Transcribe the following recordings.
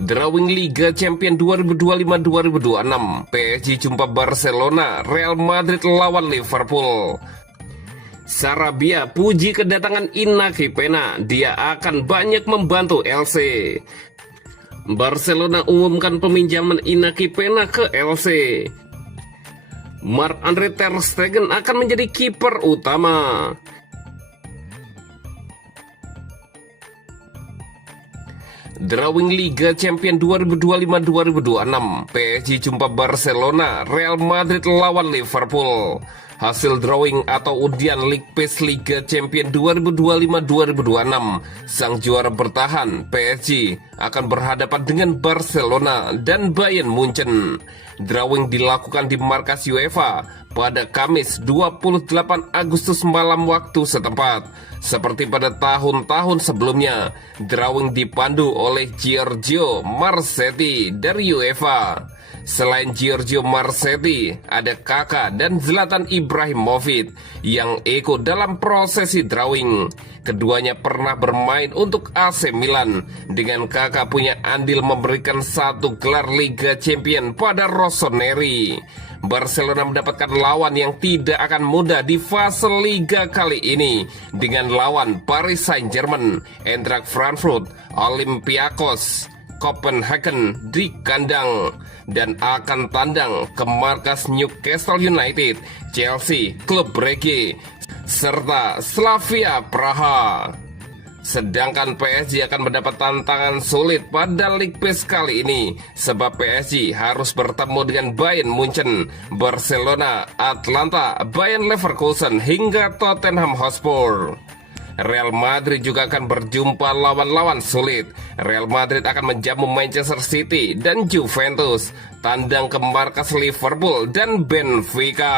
Drawing Liga Champions 2025-2026, PSG jumpa Barcelona, Real Madrid lawan Liverpool. Sarabia puji kedatangan Inaki Pena, dia akan banyak membantu LC. Barcelona umumkan peminjaman Inaki Pena ke LC. Marc-Andre ter Stegen akan menjadi kiper utama. Drawing Liga Champions 2025-2026, PSG jumpa Barcelona, Real Madrid lawan Liverpool. Hasil drawing atau undian League Pass Liga Champions 2025-2026, sang juara bertahan PSG akan berhadapan dengan Barcelona dan Bayern Munchen. Drawing dilakukan di markas UEFA pada Kamis 28 Agustus malam waktu setempat. Seperti pada tahun-tahun sebelumnya, drawing dipandu oleh Giorgio Marchetti dari UEFA. Selain Giorgio Marchetti, ada Kakak dan Zlatan Ibrahimovic yang ikut dalam prosesi drawing. Keduanya pernah bermain untuk AC Milan, dengan Kakak punya andil memberikan satu gelar Liga Champions pada Rossoneri. Barcelona mendapatkan lawan yang tidak akan mudah di fase Liga kali ini, dengan lawan Paris Saint-Germain, Eintracht Frankfurt, Olympiakos, Copenhagen di kandang, dan akan tandang ke markas Newcastle United, Chelsea, Klub Brugge, serta Slavia Praha. Sedangkan PSG akan mendapat tantangan sulit pada League Pass kali ini, sebab PSG harus bertemu dengan Bayern Munchen, Barcelona, Atlanta, Bayern Leverkusen hingga Tottenham Hotspur. Real Madrid juga akan berjumpa lawan-lawan sulit. Real Madrid akan menjamu Manchester City dan Juventus, tandang ke markas Liverpool dan Benfica.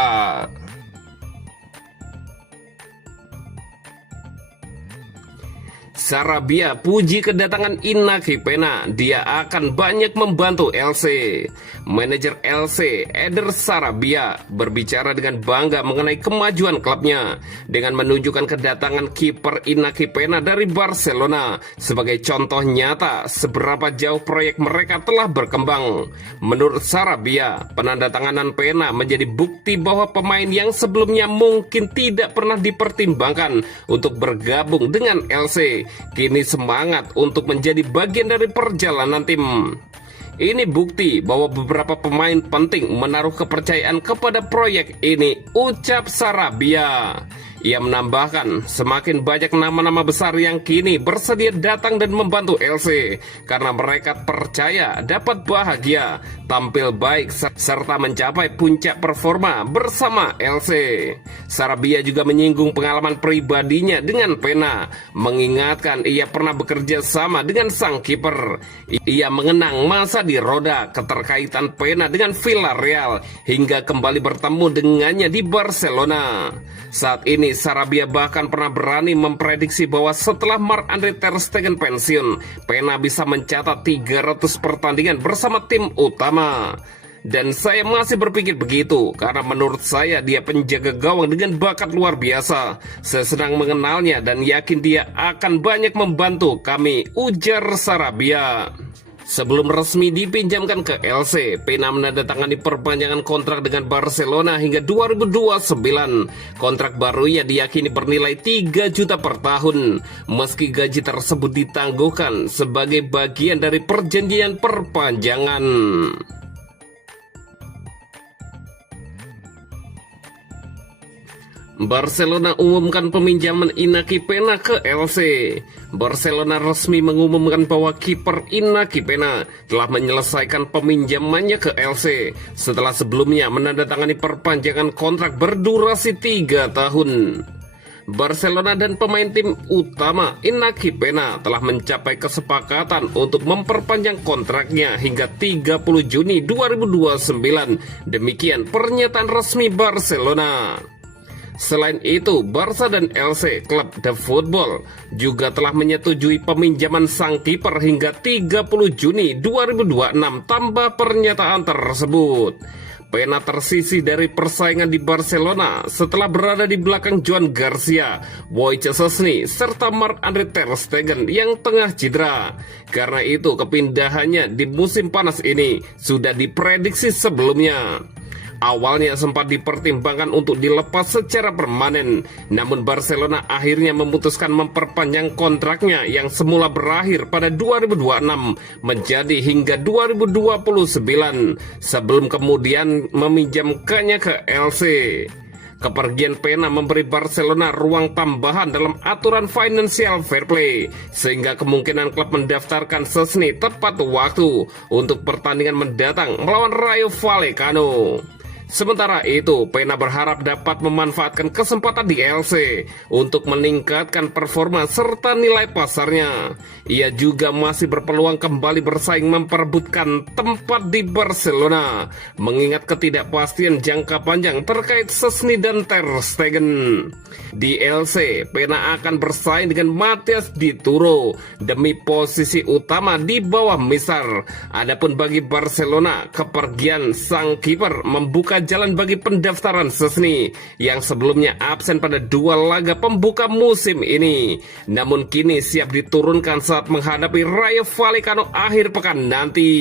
Sarabia puji kedatangan Inaki Pena, dia akan banyak membantu LC. Manajer LC, Eder Sarabia, berbicara dengan bangga mengenai kemajuan klubnya dengan menunjukkan kedatangan kiper Inaki Pena dari Barcelona sebagai contoh nyata seberapa jauh proyek mereka telah berkembang. Menurut Sarabia, penandatanganan Pena menjadi bukti bahwa pemain yang sebelumnya mungkin tidak pernah dipertimbangkan untuk bergabung dengan LC kini semangat untuk menjadi bagian dari perjalanan tim. Ini bukti bahwa beberapa pemain penting menaruh kepercayaan kepada proyek ini, ucap Sarabia. Ia menambahkan, semakin banyak nama-nama besar yang kini bersedia datang dan membantu LC karena mereka percaya dapat bahagia, tampil baik, serta mencapai puncak performa bersama LC. Sarabia juga menyinggung pengalaman pribadinya dengan Pena, mengingatkan ia pernah bekerja sama dengan sang kiper. Ia mengenang masa di roda, keterkaitan Pena dengan Villarreal, hingga kembali bertemu dengannya di Barcelona. Saat ini Sarabia bahkan pernah berani memprediksi bahwa setelah Marc-Andre ter Stegen pensiun, Pena bisa mencatat 300 pertandingan bersama tim utama. Dan saya masih berpikir begitu, karena menurut saya dia penjaga gawang dengan bakat luar biasa. Saya senang mengenalnya dan yakin dia akan banyak membantu kami, ujar Sarabia. Sebelum resmi dipinjamkan ke LC, Pena menandatangani perpanjangan kontrak dengan Barcelona hingga 2029. Kontrak barunya diyakini bernilai 3 juta per tahun, meski gaji tersebut ditangguhkan sebagai bagian dari perjanjian perpanjangan. Barcelona umumkan peminjaman Inaki Pena ke LC. Barcelona resmi mengumumkan bahwa kiper Inaki Pena telah menyelesaikan peminjamannya ke LC setelah sebelumnya menandatangani perpanjangan kontrak berdurasi 3 tahun. Barcelona dan pemain tim utama Inaki Pena telah mencapai kesepakatan untuk memperpanjang kontraknya hingga 30 Juni 2029. Demikian pernyataan resmi Barcelona. Selain itu, Barca dan LC Klub de Football juga telah menyetujui peminjaman sang kiper hingga 30 Juni 2026 tanpa pernyataan tersebut. Pena tersisih dari persaingan di Barcelona setelah berada di belakang Joan Garcia, Wojciech Szczęsny, serta Marc-Andre ter Stegen yang tengah cedera. Karena itu kepindahannya di musim panas ini sudah diprediksi sebelumnya. Awalnya sempat dipertimbangkan untuk dilepas secara permanen, namun Barcelona akhirnya memutuskan memperpanjang kontraknya yang semula berakhir pada 2026 menjadi hingga 2029, sebelum kemudian meminjamkannya ke LC. Kepergian Pena memberi Barcelona ruang tambahan dalam aturan financial fair play, sehingga kemungkinan klub mendaftarkan Szczęsny tepat waktu untuk pertandingan mendatang melawan Rayo Vallecano. Sementara itu, Pena berharap dapat memanfaatkan kesempatan di LC untuk meningkatkan performa serta nilai pasarnya. Ia juga masih berpeluang kembali bersaing memperebutkan tempat di Barcelona, mengingat ketidakpastian jangka panjang terkait Szczęsny dan ter Stegen. Di LC, Pena akan bersaing dengan Matias Dituro demi posisi utama di bawah Misar. Adapun bagi Barcelona, kepergian sang kiper membuka jalan bagi pendaftaran Szczęsny yang sebelumnya absen pada 2 laga pembuka musim ini, namun kini siap diturunkan saat menghadapi Rayo Vallecano akhir pekan nanti.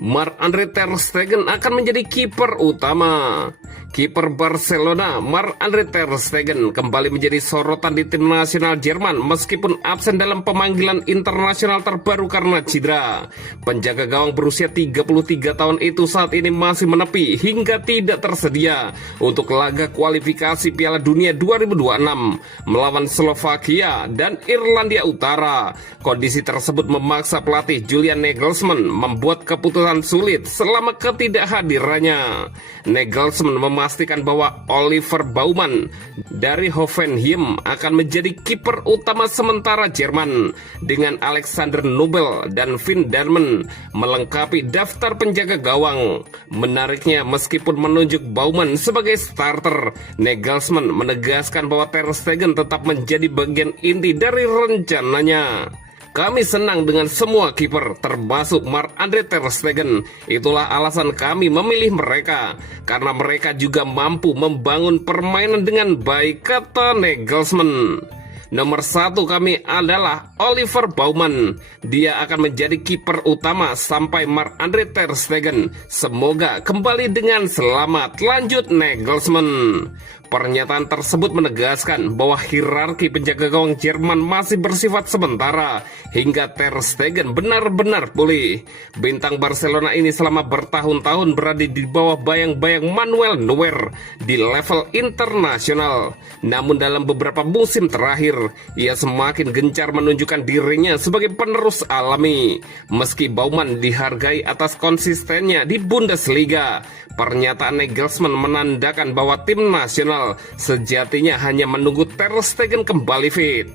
Marc-Andre ter Stegen akan menjadi kiper utama. Kiper Barcelona Marc-Andre ter Stegen kembali menjadi sorotan di tim nasional Jerman meskipun absen dalam pemanggilan internasional terbaru karena cedera. Penjaga gawang berusia 33 tahun itu saat ini masih menepi hingga tidak tersedia untuk laga kualifikasi Piala Dunia 2026 melawan Slovakia dan Irlandia Utara. Kondisi tersebut memaksa pelatih Julian Nagelsmann membuat keputusan sulit selama ketidakhadirannya. Nagelsmann memastikan bahwa Oliver Baumann dari Hoffenheim akan menjadi kiper utama sementara Jerman, dengan Alexander Nubel dan Finn Darman melengkapi daftar penjaga gawang. Menariknya, meskipun menunjuk Baumann sebagai starter, Nagelsmann menegaskan bahwa ter Stegen tetap menjadi bagian inti dari rencananya. Kami senang dengan semua kiper, termasuk Marc-Andre ter Stegen. Itulah alasan kami memilih mereka, karena mereka juga mampu membangun permainan dengan baik, kata Nagelsmann. Nomor 1 kami adalah Oliver Baumann. Dia akan menjadi kiper utama sampai Marc-Andre ter Stegen semoga kembali dengan selamat, lanjut Nagelsmann. Pernyataan tersebut menegaskan bahwa hierarki penjaga gawang Jerman masih bersifat sementara hingga ter Stegen benar-benar pulih. Bintang Barcelona ini selama bertahun-tahun berada di bawah bayang-bayang Manuel Neuer di level internasional. Namun dalam beberapa musim terakhir, ia semakin gencar menunjukkan dirinya sebagai penerus alami. Meski Baumann dihargai atas konsistennya di Bundesliga, pernyataan Nagelsmann menandakan bahwa tim nasional sejatinya hanya menunggu ter Stegen kembali fit.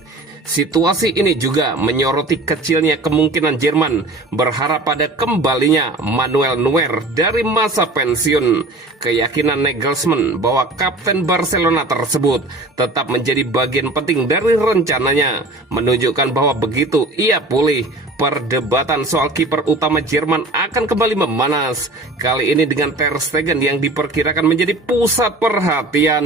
Situasi ini juga menyoroti kecilnya kemungkinan Jerman berharap pada kembalinya Manuel Neuer dari masa pensiun. Keyakinan Nagelsmann bahwa kapten Barcelona tersebut tetap menjadi bagian penting dari rencananya menunjukkan bahwa begitu ia pulih, perdebatan soal kiper utama Jerman akan kembali memanas. Kali ini dengan ter Stegen yang diperkirakan menjadi pusat perhatian.